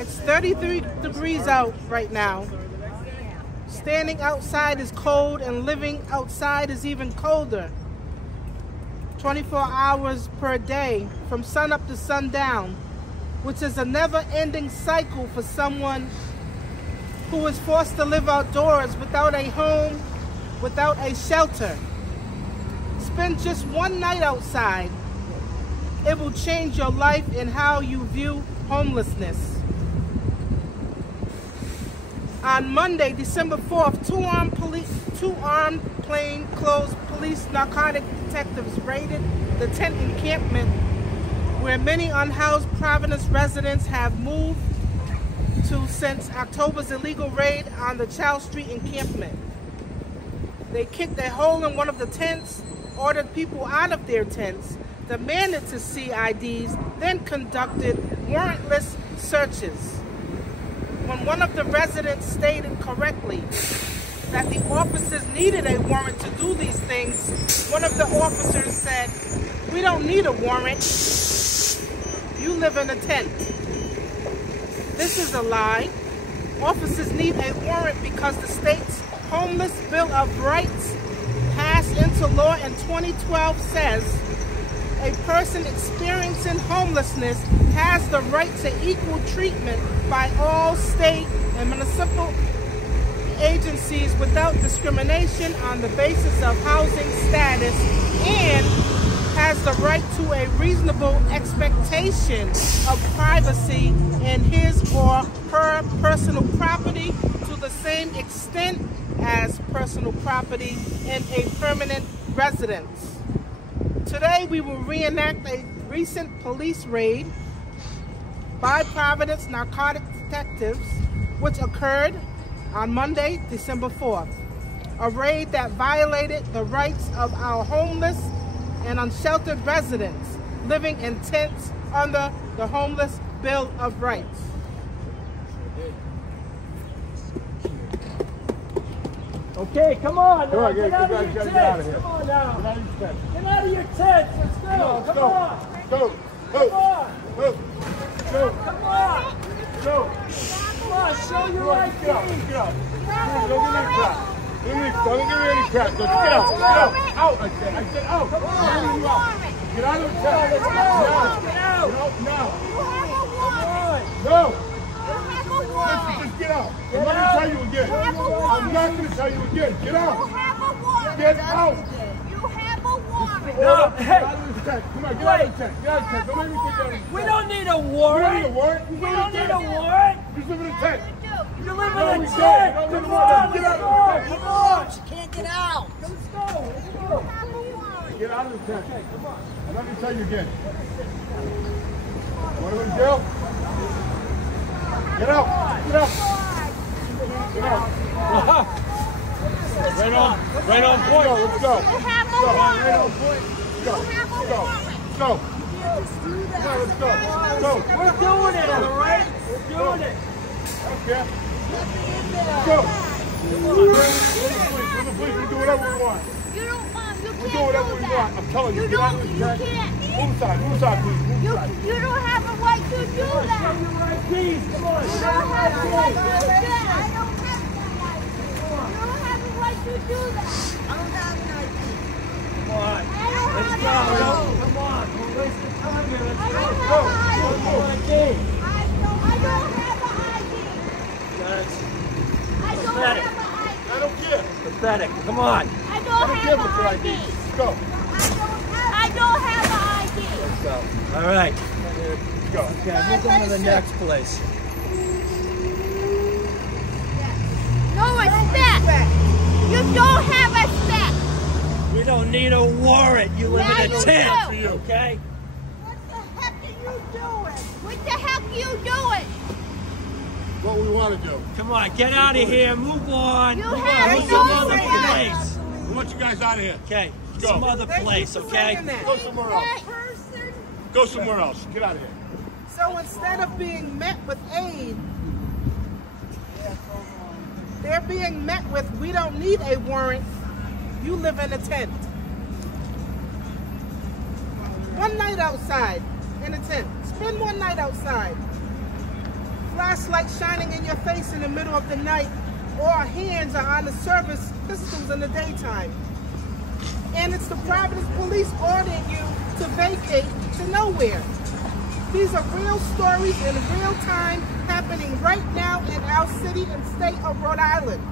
It's 33 degrees out right now. Standing outside is cold and living outside is even colder. 24 hours per day from sunup to sundown, which is a never-ending cycle for someone who is forced to live outdoors without a home, without a shelter. Spend just one night outside. It will change your life and how you view homelessness. On Monday, December 4th, two armed plainclothes police narcotic detectives raided the tent encampment where many unhoused Providence residents have moved to since October's illegal raid on the Charles Street encampment. They kicked a hole in one of the tents, ordered people out of their tents, demanded to see IDs, then conducted warrantless searches. When one of the residents stated correctly that the officers needed a warrant to do these things, one of the officers said, "We don't need a warrant. You live in a tent." This is a lie. Officers need a warrant because the state's Homeless Bill of Rights, passed into law in 2012, says a person experiencing homelessness has the right to equal treatment by all state and municipal agencies without discrimination on the basis of housing status, and has the right to a reasonable expectation of privacy in his or her personal property to the same extent as personal property in a permanent residence. Today we will reenact a recent police raid by Providence narcotic detectives which occurred on Monday, December 4th. A raid that violated the rights of our homeless and unsheltered residents living in tents under the Homeless Bill of Rights. Okay, come on. Come on, get out of your tents. Come on now. Get out of your tents. Let's go. Come on. Go. Come on. Go. Go. Come on. Go. Come on, show your ID. Get out. Get out. Don't give me any crap. Don't give me any crap. Just get out. Get out. Out. I said out. Come on. Get out of the tent. Let's go. Get out. Get out now. Come on. No. Just get out. I'm not going to tell you again. I'm not going to tell you again. Get out. Get out. You have a warrant. No, hey. Come on, get out of the tent. Get out of the tent. Don't make me get down. We don't need a warrant. We don't need a warrant. We don't need a warrant. You live in a tent. You live in No, a we tent. don't. Come on, Get let's out. go. Come on. She can't get out. Let's go. Let's go. Get out of the tent. Okay, come on. I'm not going to tell you again. Want to go to jail? Get out. Get out. Get out. Right on point. Let's go. You have a Right warrant. on point. You have a warrant. Go. Let's Go. Go. We're doing it, all right? We're doing it. Okay. Go. We're the police. We do whatever we want. You don't want. You We can't do whatever we that. want. I'm telling you. You Get out of don't. the You tent. can't. Move aside. Move aside, please. Move You aside. you don't have a right to do Show that. your IDs. Come on. You Show don't your have a right to IDs. do that. I don't have that right. You don't have a right to do that. I don't have an ID. Come on. Let's go. Come on. We're wasting time here. Let's I go. don't Go. have Show an your ID. ID. I don't have an ID. That's I don't pathetic. have an ID. I don't care. Pathetic. Come on. I don't Give have us an your ID. ID. Go. I don't have an ID. Let's go. All right. Go. Okay, move on to the next place. No respect. You don't have respect. We don't need a warrant. You live Yeah, in a you tent. do. Okay? What the heck are you doing? What the heck are you doing? What we want to do. Come on, get out of here. Move on. You Move on. have Go some no other right. place. We want you guys out of here. Okay, Go. some other place, okay? Go somewhere else. That person. Go somewhere else. Get out of here. So instead of being met with aid, they're being met with, "We don't need a warrant. You live in a tent." One night outside in a tent. Spend one night outside. Fly flashlight shining in your face in the middle of the night, or hands are on the service pistols in the daytime. And it's the Providence police ordering you to vacate to nowhere. These are real stories in real time happening right now in our city and state of Rhode Island.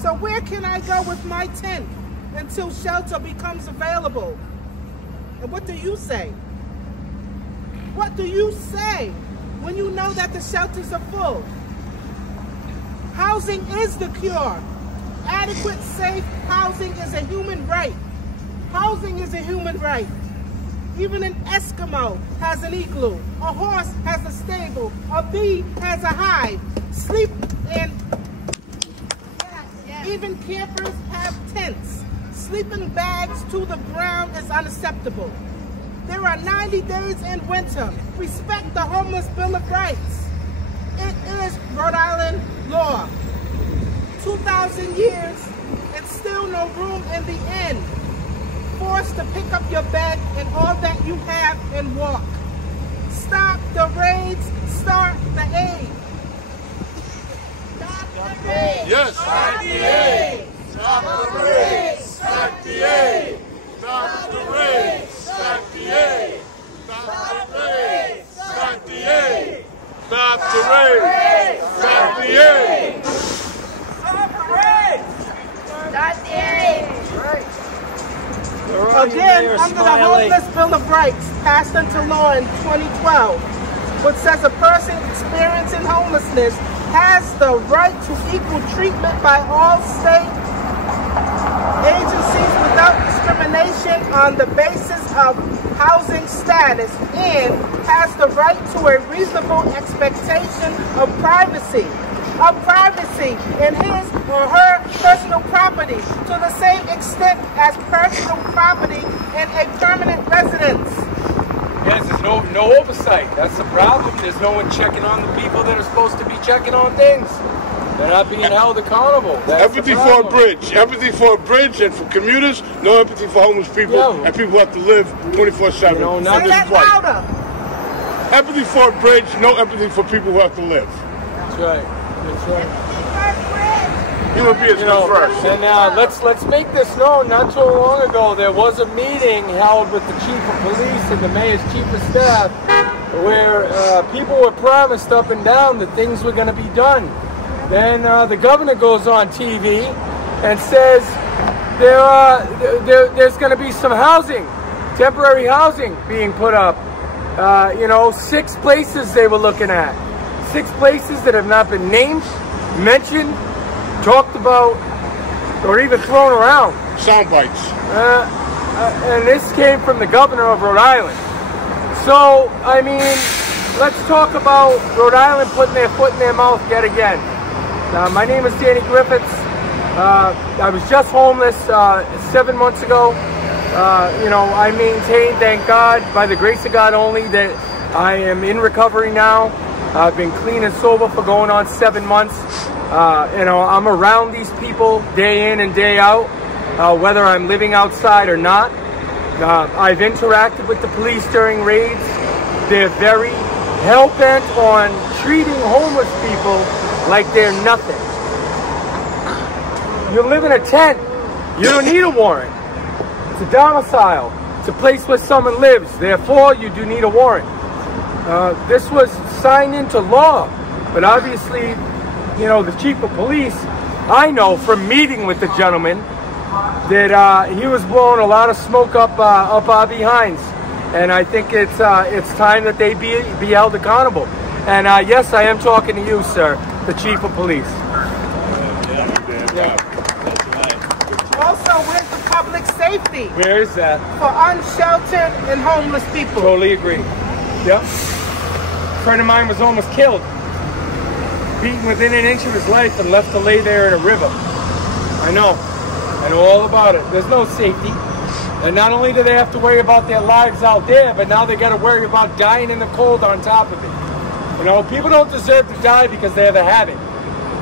So where can I go with my tent until shelter becomes available? And what do you say? What do you say when you know that the shelters are full? Housing is the cure. Adequate, safe housing is a human right. Housing is a human right. Even an Eskimo has an igloo. A horse has a stable. A bee has a hive. Sleep in. Even campers have tents. Sleeping bags to the ground is unacceptable. There are 90 days in winter. Respect the Homeless Bill of Rights. It is Rhode Island law. 2,000 years and still no room in the inn. Forced to pick up your bed and all that you have and walk. Stop the raids, start the aid. Stop the raids. Yes. Start the aid. Stop the raids. Start the aid. Stop the raids. Start the aid. Stop the raids. Start the aid. Stop the raids. Start the aid. Start the aid. Again, under the Homeless Bill of Rights, passed into law in 2012, which says a person experiencing homelessness has the right to equal treatment by all state agencies without discrimination on the basis of housing status, and has the right to a reasonable expectation of privacy in his or her personal property to the same extent as personal property in a permanent residence. Yes, there's no oversight. That's the problem. There's no one checking on the people that are supposed to be checking on things. They're not being held accountable. That's Empathy for a bridge. Empathy for a bridge, and for commuters, no empathy for homeless people and people who have to live 24/7. You know, now Say that louder. Empathy for a bridge, no empathy for people who have to live. That's right. That's right. Human beings come first. And let's make this known. Not too long ago, there was a meeting held with the chief of police and the mayor's chief of staff, where people were promised up and down that things were going to be done. Then the governor goes on TV and says there's going to be some housing, temporary housing being put up. 6 places they were looking at. 6 places that have not been named, mentioned, talked about, or even thrown around. Sound bites. And this came from the governor of Rhode Island. So, I mean, let's talk about Rhode Island putting their foot in their mouth yet again. My name is Danny Griffiths. I was just homeless 7 months ago. I maintain, thank God, by the grace of God only, that I am in recovery now. I've been clean and sober for going on 7 months. I'm around these people day in and day out, whether I'm living outside or not. I've interacted with the police during raids. They're very hell-bent on treating homeless people like they're nothing. You live in a tent. You don't need a warrant. It's a domicile. It's a place where someone lives. Therefore, you do need a warrant. This was signed into law, but obviously, the chief of police, I know from meeting with the gentleman that he was blowing a lot of smoke up our behinds, and I think it's time that they be held accountable. And yes, I am talking to you, sir, the chief of police. Also, where's the public safety? Where is that? For unsheltered and homeless people. Totally agree. Yep. A friend of mine was almost killed, beaten within an inch of his life and left to lay there in a river. I know all about it. There's no safety. And not only do they have to worry about their lives out there, but now they got to worry about dying in the cold on top of it. People don't deserve to die because they have a habit.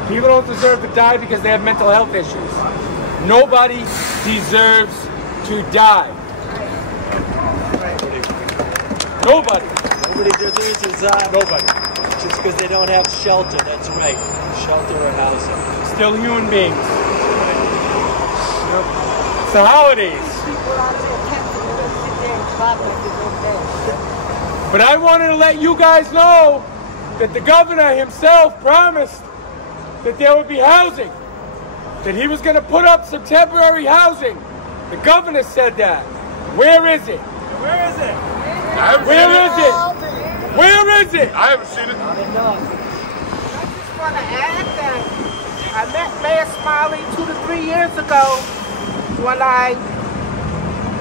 People don't deserve to die because they have mental health issues. Nobody deserves to die. Nobody. Nobody deserves to die. Nobody. It's because they don't have shelter. That's right. Shelter or housing. Still human beings. Yep. It's the holidays. But I wanted to let you guys know that the governor himself promised that there would be housing. That he was going to put up some temporary housing. The governor said that. Where is it? Where is it? Where is it? Where is it? I haven't seen it. I just want to add that I met Mayor Smiley 2 to 3 years ago when I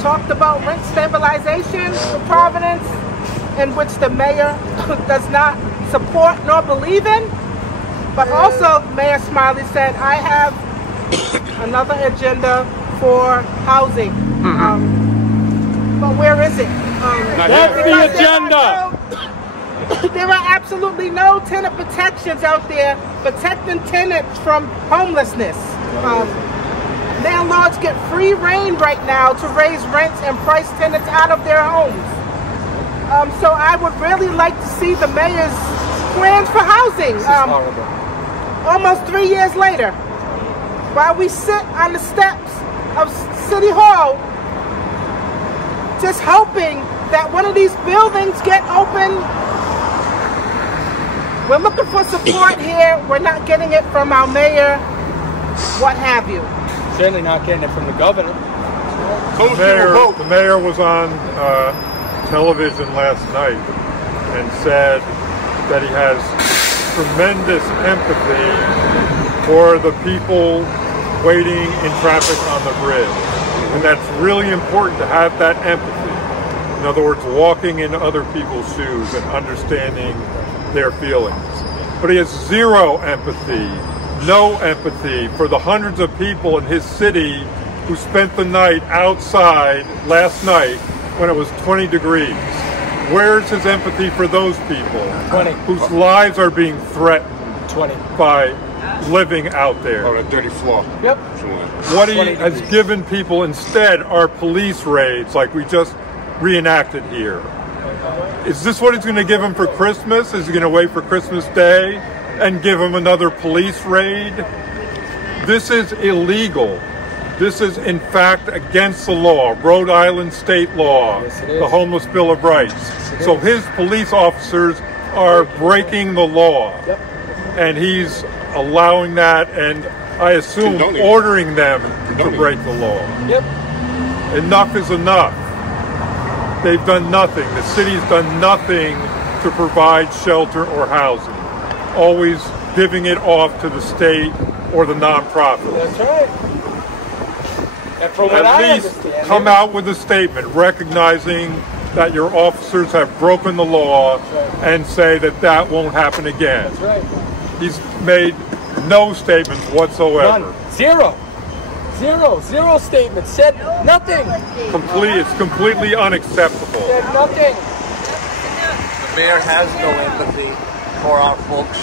talked about rent stabilization for Providence, in which the mayor does not support nor believe in. But also Mayor Smiley said, I have another agenda for housing. But where is it? That's the agenda. There are absolutely no tenant protections out there protecting tenants from homelessness. Landlords get free rein right now to raise rents and price tenants out of their homes. So I would really like to see the mayor's plans for housing. Almost 3 years later, while we sit on the steps of City Hall, just hoping that one of these buildings get open. We're looking for support here. We're not getting it from our mayor, what have you. Certainly not getting it from the governor. The mayor was on television last night and said that he has tremendous empathy for the people waiting in traffic on the bridge. And that's really important to have that empathy. In other words, walking in other people's shoes and understanding their feelings. But he has zero empathy, no empathy for the hundreds of people in his city who spent the night outside last night when it was 20 degrees. Where's his empathy for those people 20. Whose lives are being threatened 20. by living out there? On a dirty floor. Yep. What he has given people instead are police raids like we just reenacted here. Is this what he's going to give them for Christmas? Is he going to wait for Christmas Day and give them another police raid? This is illegal. This is, in fact, against the law, Rhode Island state law, the Homeless Bill of Rights. So his police officers are breaking the law. Yep. And he's allowing that, and I assume ordering them to break the law. Yep. Enough is enough. They've done nothing. The city's done nothing to provide shelter or housing. Always giving it off to the state or the nonprofit. That's right. And from what At I least understand, come out with a statement recognizing that your officers have broken the law and say that that won't happen again. That's right. He's made no statements whatsoever. None. Zero. Zero statements. Said nothing. It's completely unacceptable. Said nothing. The mayor has no empathy for our folks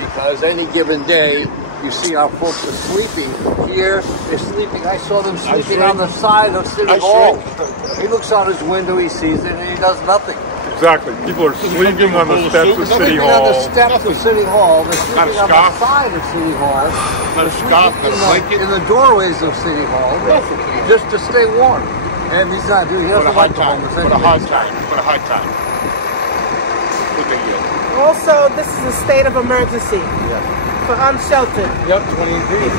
because any given day you see our folks are sleeping here. They're sleeping. I saw them sleeping on the side of City Hall. He looks out his window, he sees it, and he does nothing. Exactly. People are sleeping on the steps of City Sleeping on Hall. the steps of City Hall. They're sleeping on the side of City Hall. They're sleeping in the doorways of City Hall just to stay warm. And he's not doing. He doesn't like the homeless. For a hard time. Also, this is a state of emergency for unsheltered. Yep, 20 degrees.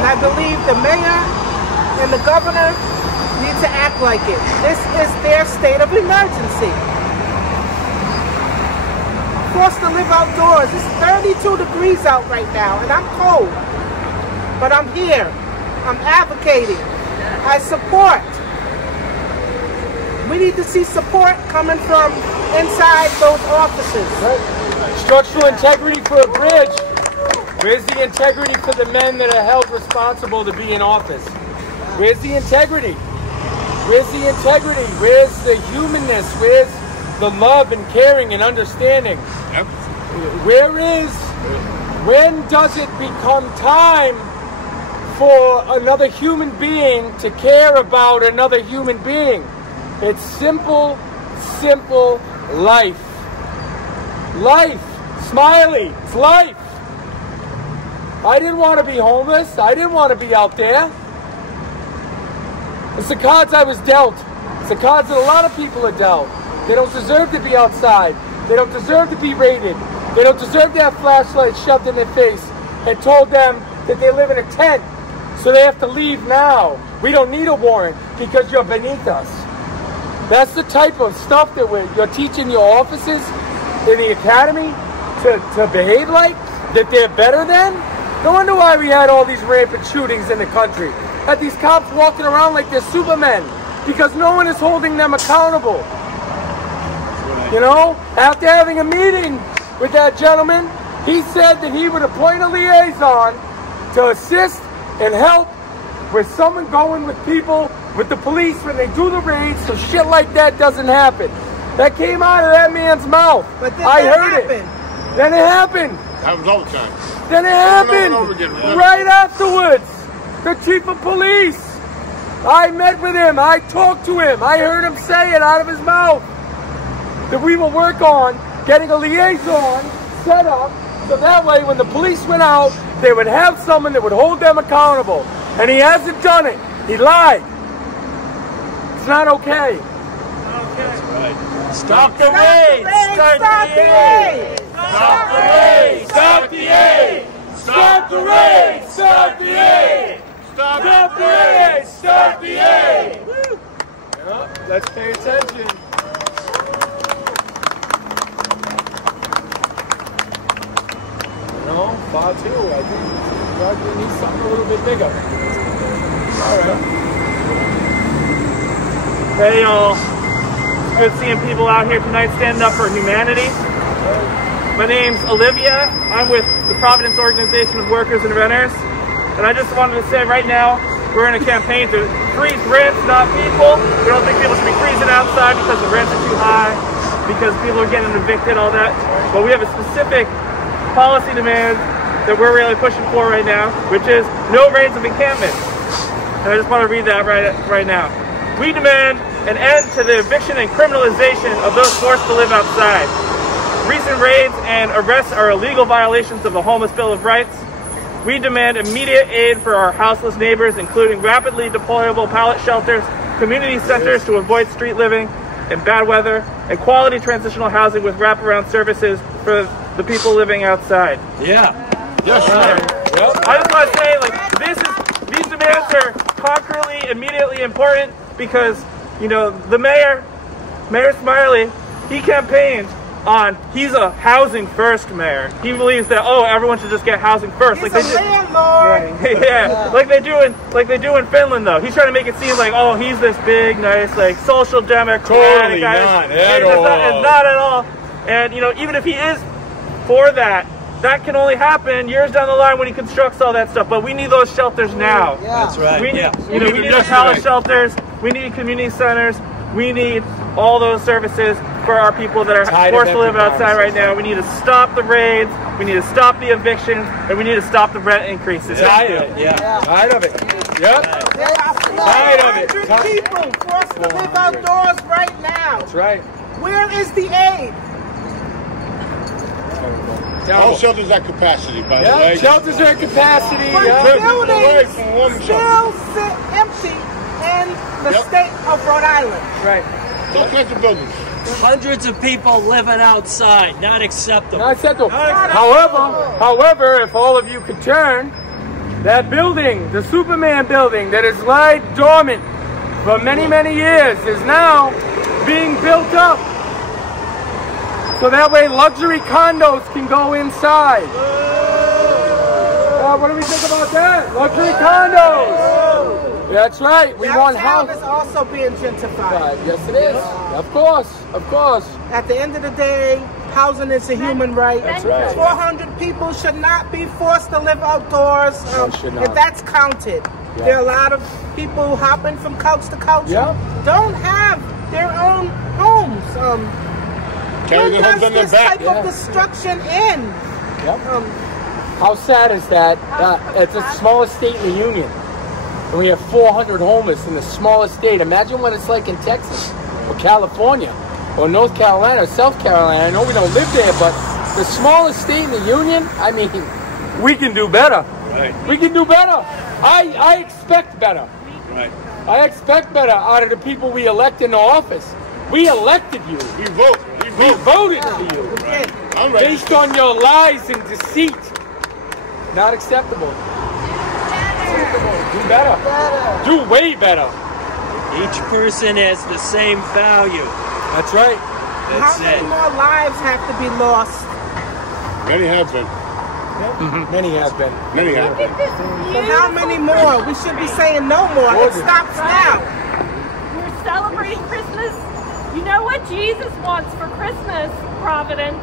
And I believe the mayor and the governor need to act like it. This is their state of emergency. Forced to live outdoors. It's 32 degrees out right now, and I'm cold. But I'm here. I'm advocating. I support. We need to see support coming from inside those offices. Right. Structural integrity for a bridge. Where's the integrity for the men that are held responsible to be in office? Where's the integrity? Where's the integrity? Where's the humanness? Where's the love and caring and understanding? Yep. When does it become time for another human being to care about another human being? It's simple life. Life. Smiley. It's life. I didn't want to be homeless. I didn't want to be out there. It's the cards I was dealt. It's the cards that a lot of people are dealt. They don't deserve to be outside. They don't deserve to be raided. They don't deserve to have flashlights shoved in their face and told them that they live in a tent, so they have to leave now. We don't need a warrant because you're beneath us. That's the type of stuff that you're teaching your officers in the academy to behave like, that they're better than. No wonder why we had all these rampant shootings in the country. Had these cops walking around like they're supermen because no one is holding them accountable. You know, after having a meeting with that gentleman, he said that he would appoint a liaison to assist and help with someone going with people, with the police when they do the raids, so shit like that doesn't happen. That came out of that man's mouth. But then I heard it. Then it happened. Happens all the time. Then it happened. Over and over again. Right afterwards. The chief of police. I met with him. I talked to him. I heard him say it out of his mouth that we will work on getting a liaison set up so that way when the police went out, they would have someone that would hold them accountable. And he hasn't done it. He lied. It's not okay. Stop the raid! Start the aid! Stop the raid! Stop the aid! Stop the raid! Stop the aid! Stop the raid! Stop the aid! Yeah, let's pay attention. You know, far too. I think we need something a little bit bigger. All right. Hey y'all, it's good seeing people out here tonight standing up for humanity. My name's Olivia. I'm with the Providence Organization of Workers and Renters. And I just wanted to say right now, we're in a campaign to freeze rents, not people. We don't think people should be freezing outside because the rents are too high, because people are getting evicted, all that. But we have a specific policy demand that we're really pushing for right now, which is no raids of encampments. And I just want to read that right now. We demand an end to the eviction and criminalization of those forced to live outside. Recent raids and arrests are illegal violations of the Homeless Bill of Rights. We demand immediate aid for our houseless neighbors, including rapidly deployable pallet shelters, community centers to avoid street living in bad weather, and quality transitional housing with wraparound services for the people living outside. Yeah. Yes, sir. Yep. I just want to say, like, these demands are concretely, immediately important because, you know, the Mayor Smiley, he campaigned on, he's a housing first mayor. He believes that, oh, everyone should just get housing first. He's like a landlord. Yeah, like they do in Finland though. He's trying to make it seem like, oh, he's this big, nice, like social democratic Totally guy. not at all. It's not at all. And you know, even if he is for that, that can only happen years down the line when he constructs all that stuff. But we need those shelters now. That's right. We need, Yeah. we need the pallet shelters. We need community centers. We need all those services for our people that are forced to live outside right now. We need to stop the raids. We need to stop the evictions, and we need to stop the rent increases. Tired of it. Yeah. Tired of it. Yep. Tired of it. 100 people forced to live outdoors right now. That's right. Where is the aid? All shelters at capacity, by the Yeah, way. shelters are at capacity. But Yeah. buildings from woman still sit empty in the state of Rhode Island. Right. All kinds of buildings. Hundreds of people living outside, not acceptable. Not acceptable. However, if all of you could turn, that building, the Superman building that has lied dormant for many, many years, is now being built up. So that way luxury condos can go inside. What do we think about that? Luxury condos. That's right. We want Downtown house. is also being gentrified. Yes, it is. Of course. Of course. At the end of the day, housing is a human right. That's right. 400 people should not be forced to live outdoors. should not. If that's counted. Yeah. There are a lot of people hopping from couch to couch. Yeah. Don't have their own homes. Carry When their homes does on their this back. type of destruction end? Yep. How sad is that? It's the smallest state in the union. And we have 400 homeless in the smallest state. Imagine what it's like in Texas or California or North Carolina or South Carolina. I know we don't live there, but the smallest state in the union, I mean, we can do better. Right. We can do better. I expect better. Right. I expect better out of the people we elect into office. We elected you. We vote. We We vote. voted for you. Right. I'm ready. Based on your lies and deceit. Not acceptable. Do better. Do way better. Each person has the same value. That's right. That's How many it. more lives have to be lost? Many have been. Many have been. Many have been. But how many more? We should be saying no more. It stops now. We're celebrating Christmas. You know what Jesus wants for Christmas, Providence?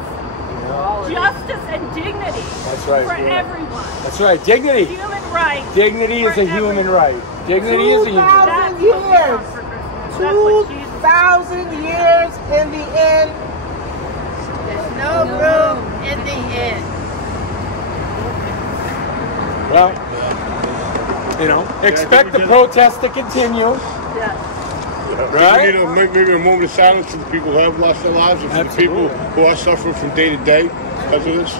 Justice and dignity. That's right. For everyone. That's right. Dignity. Human rights. Dignity is a human right. Dignity is a human right. That's 2,000 what we want years. for Christmas. That's what Jesus 2,000 years in the end. There's no room in the end. Well, you know, expect the protest to continue. Yes. Right? We need maybe a moment of silence for the people who have lost their lives and for the people who are suffering from day to day because of this.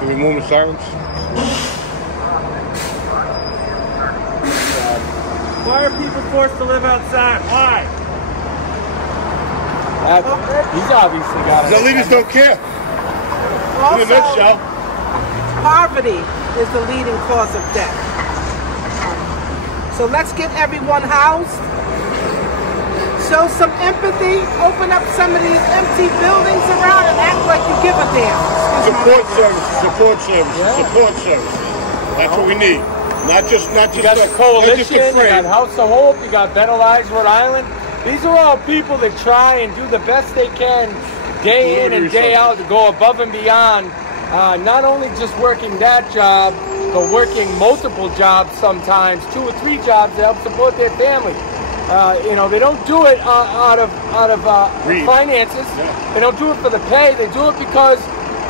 Maybe a moment of silence. Why are people forced to live outside? Why? He's obviously got it. The leaders don't care. In a Also, nutshell. poverty is the leading cause of death. So let's get everyone housed. Show some empathy. Open up some of these empty buildings around and act like you give a damn. Support services. Support services. Yeah. Support services. That's what we need. Not just You got the coalition, you got frame. House of Hope, you got Better Lives Rhode Island. These are all people that try and do the best they can day in and day out to go above and beyond. Not only just working that job, but working multiple jobs sometimes, 2 or 3 jobs to help support their family. You know, they don't do it out of finances. Yeah. They don't do it for the pay. They do it because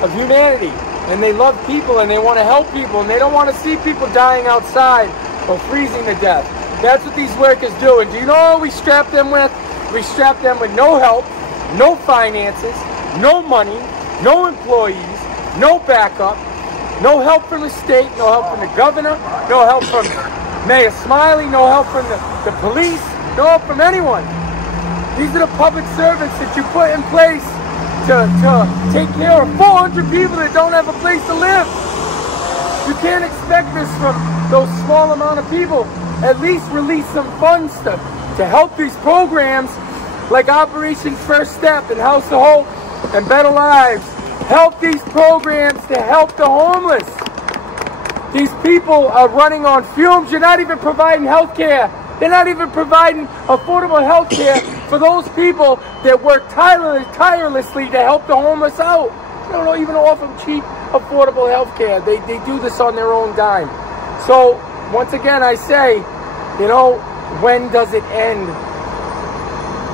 of humanity. And they love people and they want to help people and they don't want to see people dying outside or freezing to death. That's what these workers do. And do you know what we strap them with? We strap them with no help, no finances, no money, no employees, no backup, no help from the state, no help from the governor, no help from Mayor Smiley, no help from the police, no help from anyone. These are the public servants that you put in place to take care of 400 people that don't have a place to live. You can't expect this from those small amount of people. At least release some funds to help these programs like Operation First Step and House of Hope and Better Lives. Help these programs to help the homeless. These people are running on fumes. You're not even providing health care. They're not even providing affordable health care for those people that work tirelessly to help the homeless out. They don't even offer them cheap, affordable health care. They do this on their own dime. So, once again, I say, you know, when does it end?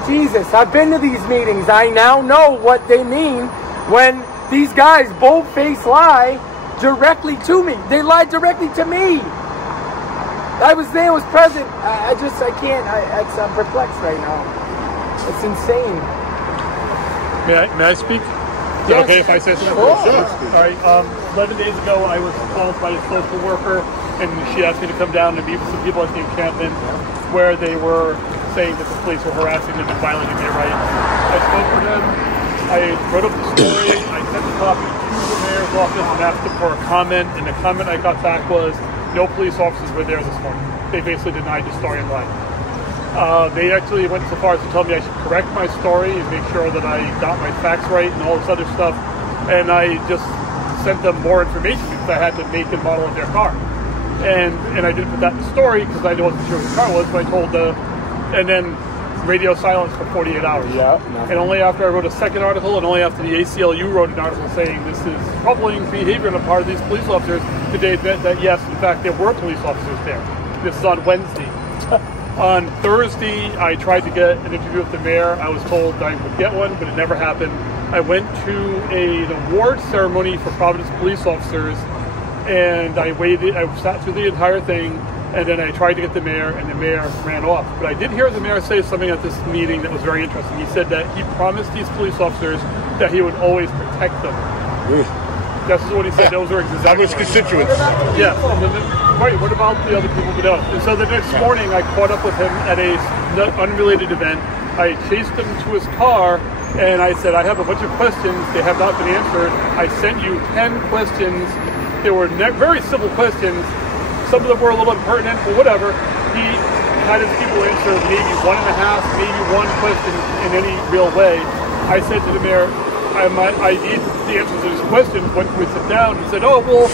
Jesus, I've been to these meetings. I now know what they mean when these guys bold-faced lie directly to me. They lied directly to me. I was there, was present. I can't. I'm perplexed right now. It's insane. May I speak? Is it okay if I say something? Sure. All right. 11 days ago, I was called by a social worker, and she asked me to come down and meet with some people at the encampment where they were saying that the police were harassing them and violating their rights. I spoke to them. I wrote up the story. I sent a copy to the mayor's office and asked them for a comment, and the comment I got back was, no police officers were there this morning. They basically denied the story and lied. They actually went so far as to tell me I should correct my story and make sure that I got my facts right and all this other stuff. And I just sent them more information because I had the make and model of their car. And I didn't put that in the story because I wasn't sure what the car was, but I told and then radio silence for 48 hours. Yeah. And only after I wrote a second article and only after the ACLU wrote an article saying this is troubling behavior on the part of these police officers, did they admit that yes, in fact, there were police officers there. This is on Wednesday. On Thursday, I tried to get an interview with the mayor. I was told I would get one, but it never happened. I went to an award ceremony for Providence police officers, and I waited. I sat through the entire thing, and then I tried to get the mayor, and the mayor ran off. But I did hear the mayor say something at this meeting that was very interesting. He said that he promised these police officers that he would always protect them. That's what he said. Those are exactly his constituents. Yeah. Right. What about the other people we know? And so the next morning, I caught up with him at a unrelated event. I chased him to his car, and I said, I have a bunch of questions. They have not been answered. I sent you 10 questions. They were very simple questions. Some of them were a little impertinent, but whatever. He had his people answer maybe 1.5, maybe 1 question in any real way. I said to the mayor, I need the answers to these questions when we sit down. He said, oh, well,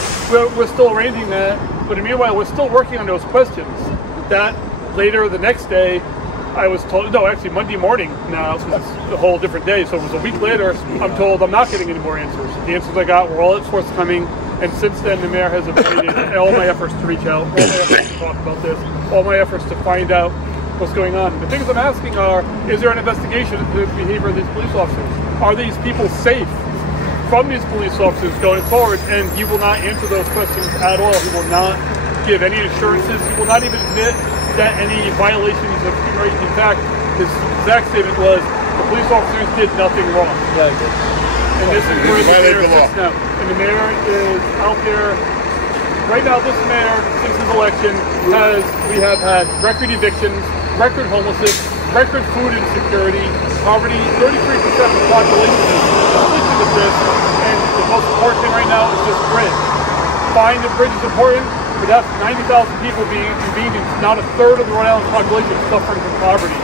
we're still arranging that. But meanwhile, we're still working on those questions. That later, the next day, I was told, no, actually Monday morning now, so it's a whole different day. So it was a week later, I'm told I'm not getting any more answers. The answers I got were all that's forthcoming. And since then, the mayor has avoided all my efforts to reach out, all my efforts to talk about this, all my efforts to find out what's going on. The things I'm asking are, is there an investigation into the behavior of these police officers? Are these people safe from these police officers going forward? And he will not answer those questions at all. He will not give any assurances. He will not even admit that any violations of human rights. In fact, his exact statement was, the police officers did nothing wrong. Yeah, and this is where the mayor sits now. And the mayor is out there. Right now, this mayor, since his election, we have had record evictions, record homelessness, record food insecurity, poverty. 33% of the population is afflicted with this. And the most important thing right now is this bridge. Fine, the bridge is important, but that's 90,000 people being inconvenienced. Not a third of the Rhode Island population is suffering from poverty.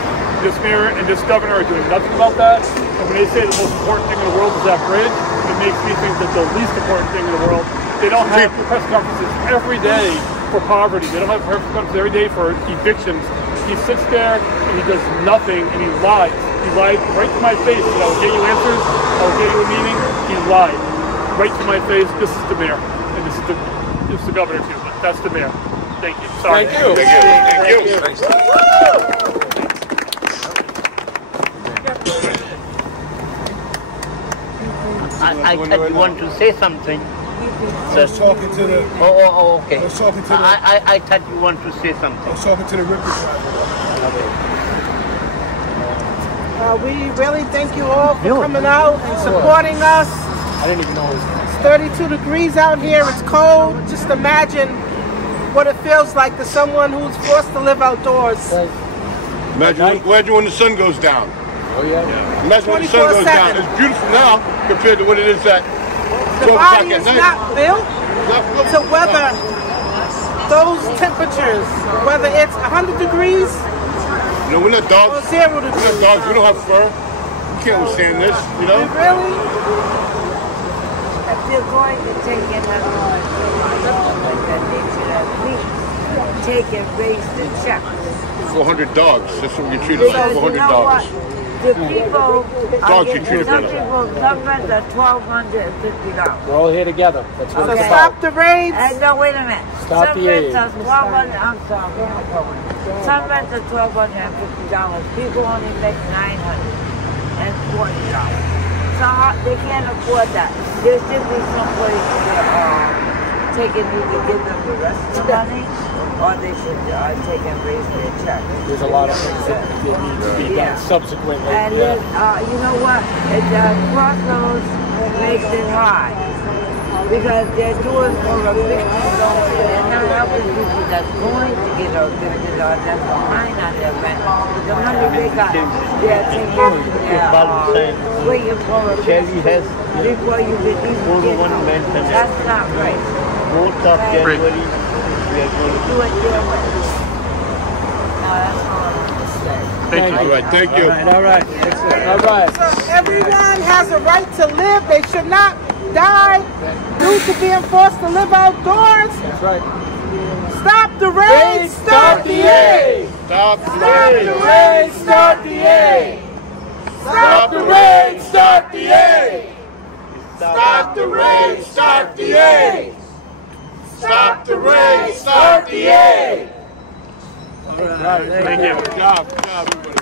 This mayor and this governor are doing nothing about that. And when they say the most important thing in the world is that bridge, it makes me think that the least important thing in the world, they don't have press conferences every day for poverty. They don't have press conferences every day for evictions. He sits there and he does nothing and he lies. He lied right to my face. I will get you answers. I will get you a meeting. He lied right to my face. This is the mayor. And this is the governor too, but that's the mayor. Thank you. Sorry. Thank you. Thank you. Thank you. I want to say something. I was talking to the... Oh, okay. I was talking to the... I thought you want to say something. I was talking to the Ripper driver. We really thank you all for coming out and supporting us. I didn't even know it was... It's 32 degrees out here. It's cold. Just imagine what it feels like to someone who's forced to live outdoors. Imagine when the sun goes down. Oh, yeah. Imagine when the sun goes down. It's beautiful now compared to what it is at 12 o'clock at night. The body is not built to weather those temperatures, whether it's 100 degrees You know, we're not dogs. or 0 degrees. We're not dogs. We don't have fur. We can't withstand this, you know? Really? If they're going to take it at all, then they should at least take and raise the check. 400 dogs. That's what we treat us like, 400 dogs. The people Dogs you treat some better. people government are $1,250. We're all here together. That's what So it's stop about. the raids. And no, wait a minute. Stop some the aid. rents are $1,200. I'm sorry, I'm going. Some rents are $1,250. People only make $940. So they can't afford that. There should be some place to take it, either give them the rest of the money, or they should take and raise their check. There's a lot of things that need to be done subsequently. And then, you know what? Crossroads makes it hard. Because they're doing for a $15. They're not helping people that's going to get a $50 that's behind on their rent. The money they got, they're taking, waiting for a $50 before you get even get it. That's not right. Both of January, we are going to do it their way. No, that's all I'm going to say. Thank you. All right, thank you. All right. All right. So everyone has a right to live. They should not die due to being forced to live outdoors. That's right. Stop the raid. Stop the aid. Stop the Stop raid. the raid. Stop the aid. Stop the raid. Stop the aid. Stop the raid. Stop the aid. Stop the raid. Stop the aid. All right. Thank you. Good job. Good job, everybody.